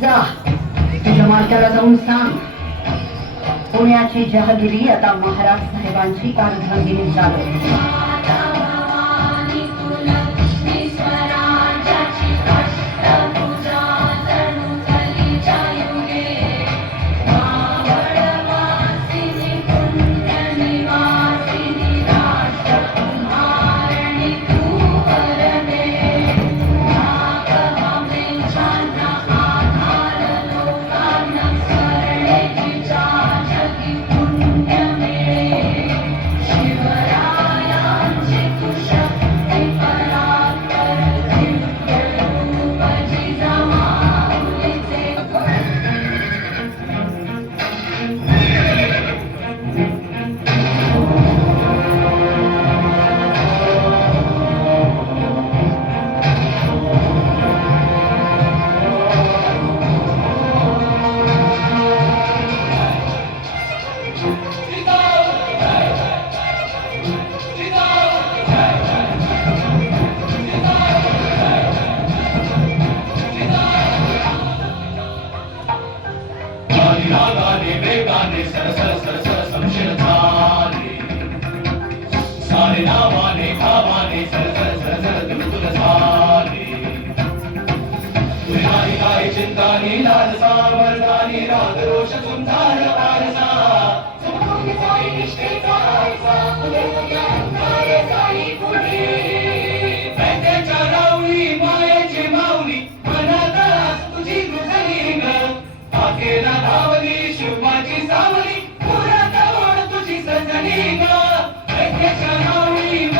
जा तुझ्या मालकाला जाऊन सांग, पुण्याची जहागिरी आता महाराज साहेबांची अर्धांगिनी चालू. रागाने वेगाने सरसर सरसर समशीर झाले, सारे नावाने भावाने सरसर सरसर दुलदुल झाले. तुझी काही चिंता नी लालसा मर्दानी राग रोष तुमचा पारसा.